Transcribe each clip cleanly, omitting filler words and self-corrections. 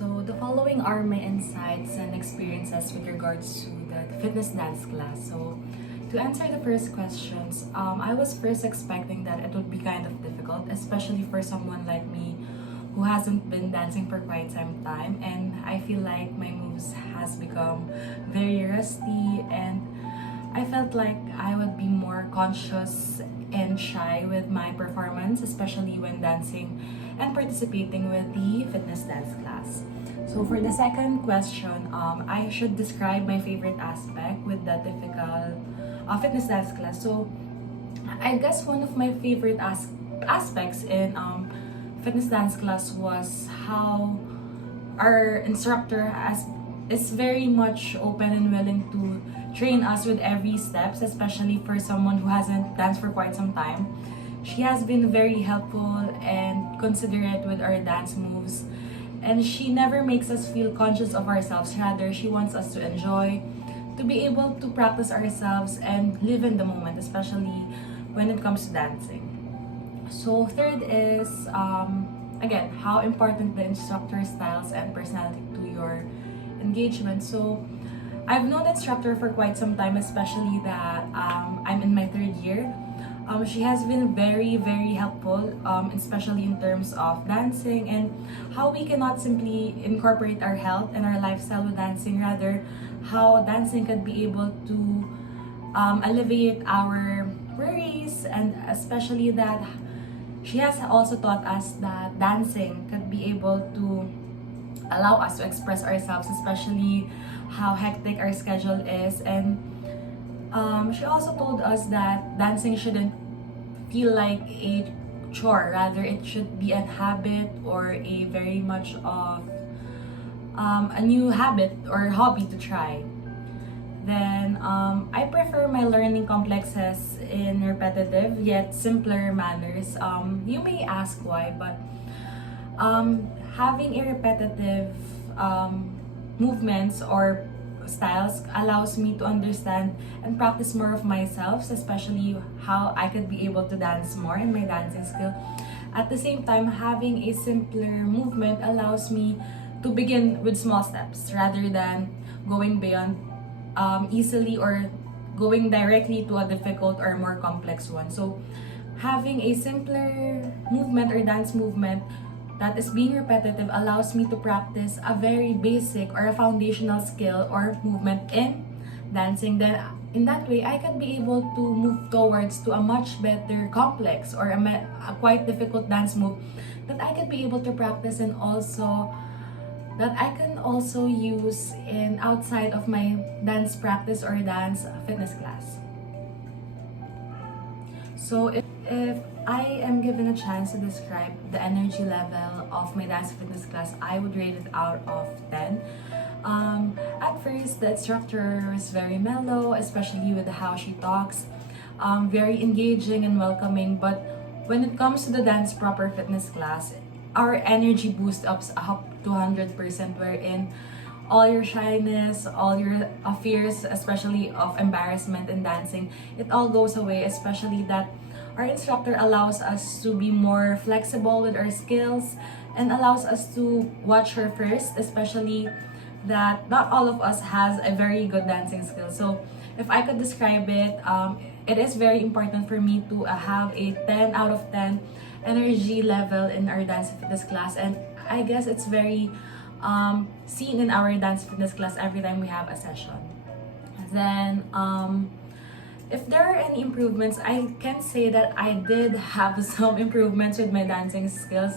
So the following are my insights and experiences with regards to the fitness dance class. So to answer the first questions, I was first expecting that it would be kind of difficult, especially for someone like me who hasn't been dancing for quite some time, and I feel like my moves has become very rusty, and I felt like I would be more conscious and shy with my performance, especially when dancing and participating with the fitness dance class. So for the second question, I should describe my favorite aspect with the typical fitness dance class. So I guess one of my favorite aspects in fitness dance class was how our instructor is very much open and willing to train us with every steps, especially for someone who hasn't danced for quite some time. She has been very helpful and considerate with our dance moves, and she never makes us feel conscious of ourselves. Rather, she wants us to enjoy, to be able to practice ourselves and live in the moment, especially when it comes to dancing. So third is again how important the instructor styles and personality to your engagement. So I've known the instructor for quite some time, especially that I'm in my third year. She has been very helpful, especially in terms of dancing and how we cannot simply incorporate our health and our lifestyle with dancing. Rather, how dancing could be able to alleviate our worries, and especially that she has also taught us that dancing could be able to allow us to express ourselves, especially how hectic our schedule is. And she also told us that dancing shouldn't feel like a chore, rather it should be a habit or a very much of a new habit or hobby to try. Then I prefer my learning complexes in repetitive yet simpler manners. You may ask why, but having a repetitive movements or styles allows me to understand and practice more of myself, especially how I could be able to dance more in my dancing skill. At the same time, having a simpler movement allows me to begin with small steps rather than going beyond easily or going directly to a difficult or more complex one. So having a simpler movement or dance movement that is being repetitive allows me to practice a very basic or a foundational skill or movement in dancing. Then in that way, I can be able to move towards to a much better complex or a quite difficult dance move that I can be able to practice, and also that I can also use in outside of my dance practice or dance fitness class. So if I am given a chance to describe the energy level of my dance fitness class, I would rate it out of 10. At first, the instructor was very mellow, especially with how she talks, very engaging and welcoming. But when it comes to the dance proper fitness class, our energy boost ups up to 100%, wherein all your shyness, all your fears, especially of embarrassment in dancing, it all goes away, especially that our instructor allows us to be more flexible with our skills and allows us to watch her first, especially that not all of us has a very good dancing skill. So if I could describe it, it is very important for me to have a 10 out of 10 energy level in our dance fitness class, and I guess it's very seen in our dance fitness class every time we have a session. Then if there are any improvements, I can say that I did have some improvements with my dancing skills,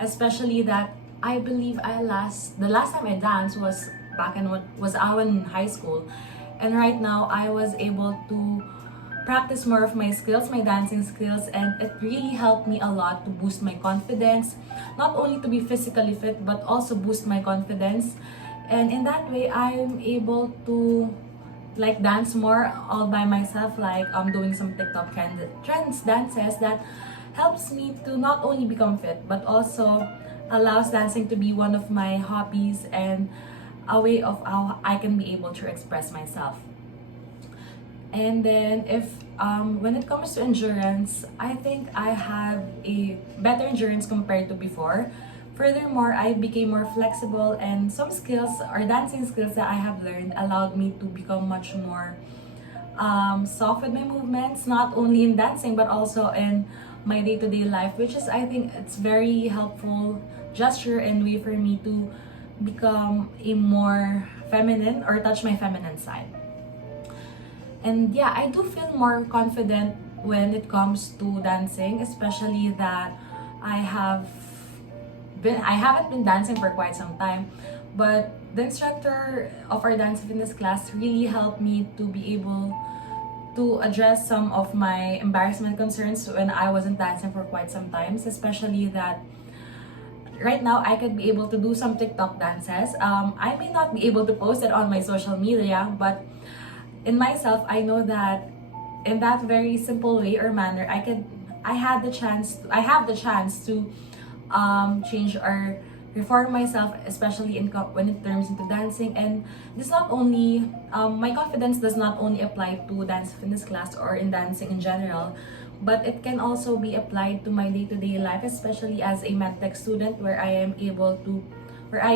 especially that I believe the last time I danced was back in what was I in high school, and right now I was able to practice more of my skills, my dancing skills, and it really helped me a lot to boost my confidence, not only to be physically fit but also boost my confidence. And in that way, I'm able to like dance more all by myself, like doing some TikTok trends dances that helps me to not only become fit but also allows dancing to be one of my hobbies and a way of how I can be able to express myself. And then if when it comes to endurance, I think I have a better endurance compared to before. Furthermore, I became more flexible, and some skills or dancing skills that I have learned allowed me to become much more soft with my movements, not only in dancing but also in my day-to-day life, which is, I think, it's very helpful gesture and way for me to become a more feminine or touch my feminine side. And yeah, I do feel more confident when it comes to dancing, especially that I haven't been dancing for quite some time, but the instructor of our dance fitness class really helped me to be able to address some of my embarrassment concerns when I wasn't dancing for quite some times, especially that right now I could be able to do some TikTok dances. I may not be able to post it on my social media, but in myself, I know that in that very simple way or manner, I have the chance to change or reform myself, especially when it turns into dancing. And this not only my confidence does not only apply to dance fitness class or in dancing in general, but it can also be applied to my day-to-day life, especially as a medtech student where I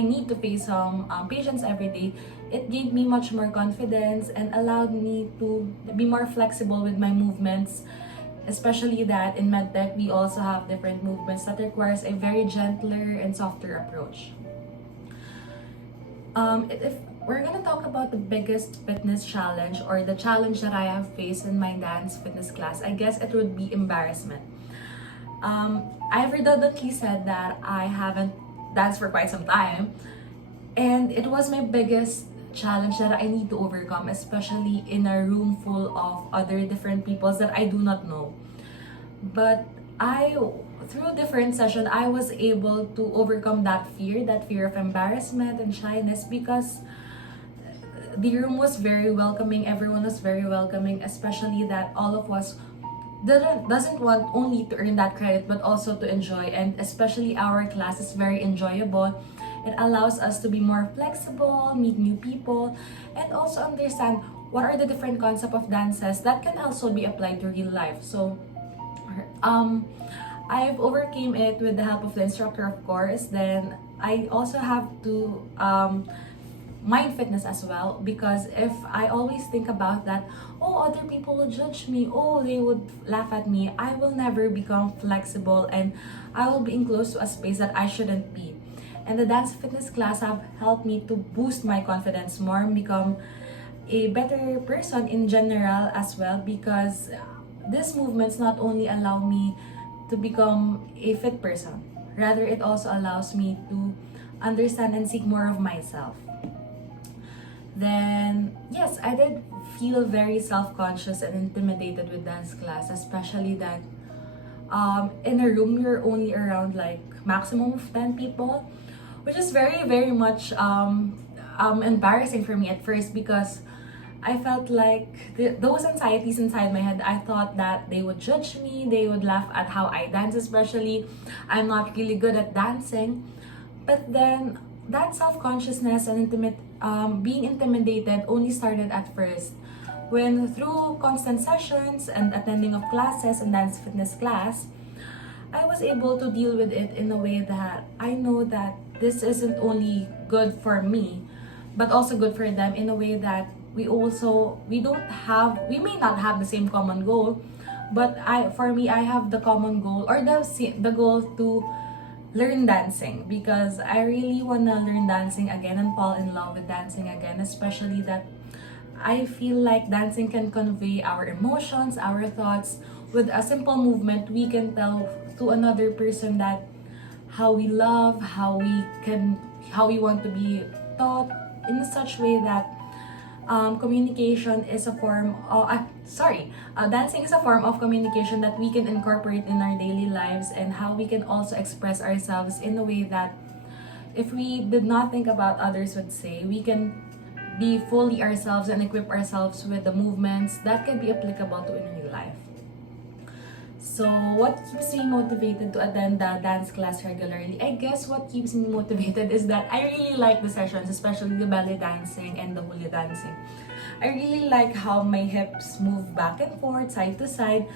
need to face some patients every day. It gave me much more confidence and allowed me to be more flexible with my movements, especially that in medtech we also have different movements that requires a very gentler and softer approach. If we're gonna talk about the biggest fitness challenge or the challenge that I have faced in my dance fitness class, I guess it would be embarrassment. I've redundantly said that I haven't danced for quite some time, and it was my biggest challenge that I need to overcome, especially in a room full of other different peoples that I do not know. But through different session, I was able to overcome that fear of embarrassment and shyness, because the room was very welcoming. Everyone was very welcoming, especially that all of us doesn't want only to earn that credit but also to enjoy, and especially our class is very enjoyable. It allows us to be more flexible, meet new people, and also understand what are the different concepts of dances that can also be applied to real life. So I've overcame it with the help of the instructor, of course. Then I also have to mind fitness as well, because if I always think about that, oh, other people will judge me, oh, they would laugh at me, I will never become flexible and I will be enclosed to a space that I shouldn't be. And the dance fitness class have helped me to boost my confidence more and become a better person in general as well, because these movements not only allow me to become a fit person, rather it also allows me to understand and seek more of myself. Then, yes, I did feel very self-conscious and intimidated with dance class, especially that in a room you're only around like maximum of 10 people, which is very, very much embarrassing for me at first, because I felt like those anxieties inside my head. I thought that they would judge me, they would laugh at how I dance, especially I'm not really good at dancing. But then that self-consciousness and being intimidated only started at first when, through constant sessions and attending of classes and dance fitness class, I was able to deal with it in a way that I know that this isn't only good for me but also good for them, in a way that we may not have the same common goal, but for me I have the common goal, or the goal to learn dancing, because I really want to learn dancing again and fall in love with dancing again, especially that I feel like dancing can convey our emotions, our thoughts. With a simple movement, we can tell to another person that how we love, how we want to be taught in such way that communication is a form of, dancing is a form of communication that we can incorporate in our daily lives, and how we can also express ourselves in a way that if we did not think about others would say, we can be fully ourselves and equip ourselves with the movements that can be applicable to in real life. So what keeps me motivated to attend the dance class regularly? I guess what keeps me motivated is that I really like the sessions, especially the belly dancing and the hula dancing. I really like how my hips move back and forth, side to side,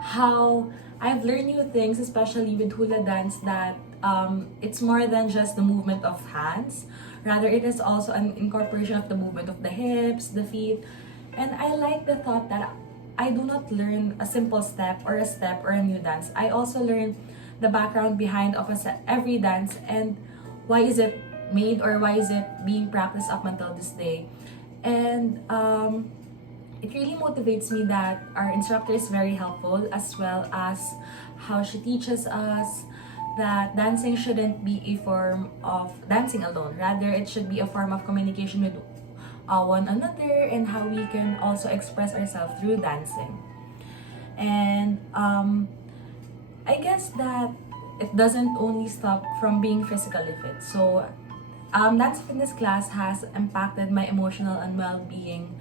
how I've learned new things, especially with hula dance, that it's more than just the movement of hands. Rather, it is also an incorporation of the movement of the hips, the feet. And I like the thought that I do not learn a simple step or a new dance. I also learn the background behind of every dance, and why is it made, or why is it being practiced up until this day. And it really motivates me that our instructor is very helpful, as well as how she teaches us that dancing shouldn't be a form of dancing alone. Rather, it should be a form of communication with one another, and how we can also express ourselves through dancing. And I guess that it doesn't only stop from being physically fit. So, dance fitness class has impacted my emotional and well-being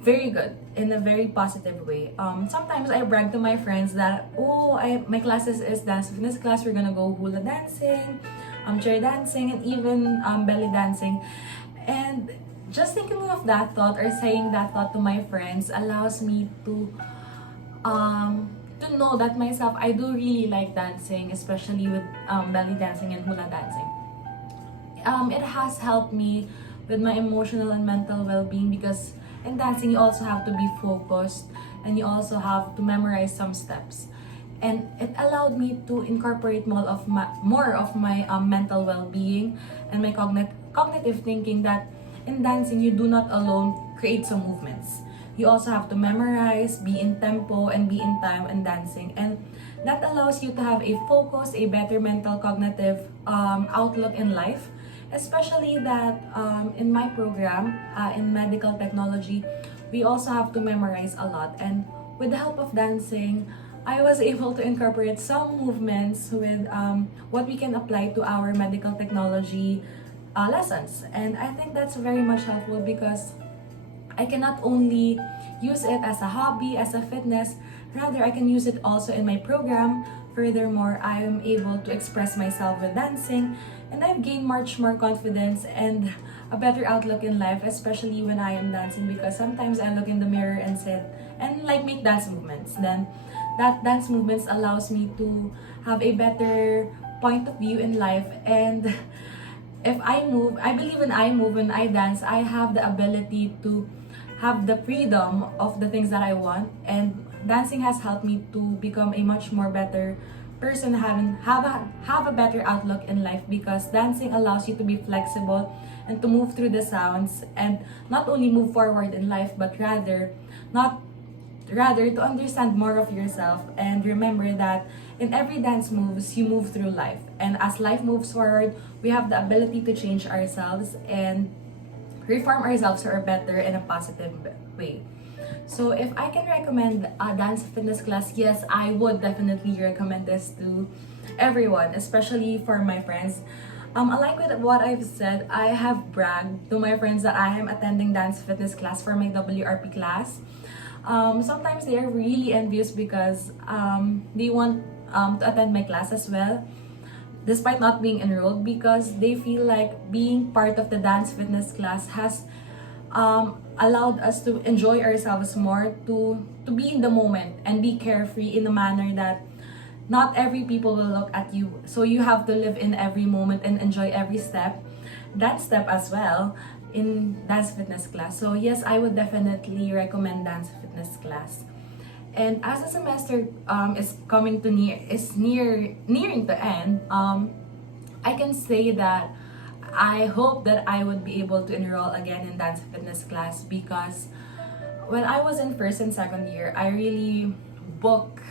very good, in a very positive way. Sometimes I brag to my friends that, oh, my classes is dance fitness class. We're gonna go hula dancing, chair dancing, and even belly dancing. And just thinking of that thought, or saying that thought to my friends, allows me to know that myself, I do really like dancing, especially with belly dancing and hula dancing. It has helped me with my emotional and mental well-being, because in dancing you also have to be focused, and you also have to memorize some steps. And it allowed me to incorporate more of my mental well-being and my cognitive thinking, that in dancing you do not alone create some movements. You also have to memorize, be in tempo, and be in time in dancing. And that allows you to have a focus, a better mental cognitive outlook in life. Especially that in my program, in medical technology, we also have to memorize a lot. And with the help of dancing, I was able to incorporate some movements with what we can apply to our medical technology lessons. And I think that's very much helpful, because I cannot only use it as a hobby, as a fitness, rather I can use it also in my program. Furthermore, I am able to express myself with dancing, and I've gained much more confidence and a better outlook in life, especially when I am dancing, because sometimes I look in the mirror and make dance movements. Then that dance movements allows me to have a better point of view in life. And if I move, I believe when I move, when I dance, I have the ability to have the freedom of the things that I want. And dancing has helped me to become a much more better person, have a better outlook in life, because dancing allows you to be flexible and to move through the sounds, and not only move forward in life, but rather to understand more of yourself, and remember that in every dance moves you move through life. And as life moves forward, we have the ability to change ourselves and reform ourselves for a better and a positive way. So if I can recommend a dance fitness class, yes, I would definitely recommend this to everyone, especially for my friends. Alike with what I've said, I have bragged to my friends that I am attending dance fitness class for my WRP class. Sometimes they are really envious, because they want to attend my class as well, despite not being enrolled, because they feel like being part of the dance fitness class has allowed us to enjoy ourselves more, to be in the moment and be carefree in a manner that not every people will look at you. So you have to live in every moment and enjoy every step, that step as well, in dance fitness class. So yes, I would definitely recommend dance fitness class. And as the semester is nearing to end, I can say that I hope that I would be able to enroll again in dance fitness class, because when I was in first and second year, I really book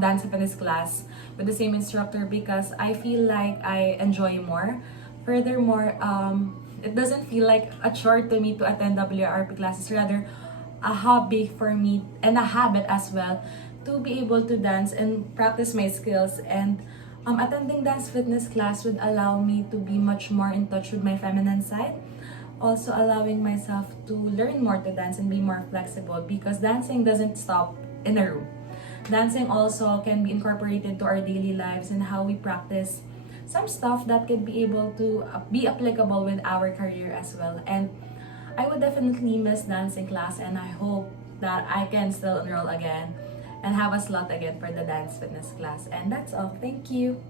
dance fitness class with the same instructor, because I feel like I enjoy more. Furthermore, it doesn't feel like a chore to me to attend WRP classes, rather a hobby for me, and a habit as well, to be able to dance and practice my skills. And attending dance fitness class would allow me to be much more in touch with my feminine side, also allowing myself to learn more to dance and be more flexible, because dancing doesn't stop in a room. Dancing also can be incorporated to our daily lives, and how we practice some stuff that could be able to be applicable with our career as well. And I would definitely miss dancing class, and I hope that I can still enroll again and have a slot again for the dance fitness class. And that's all. Thank you.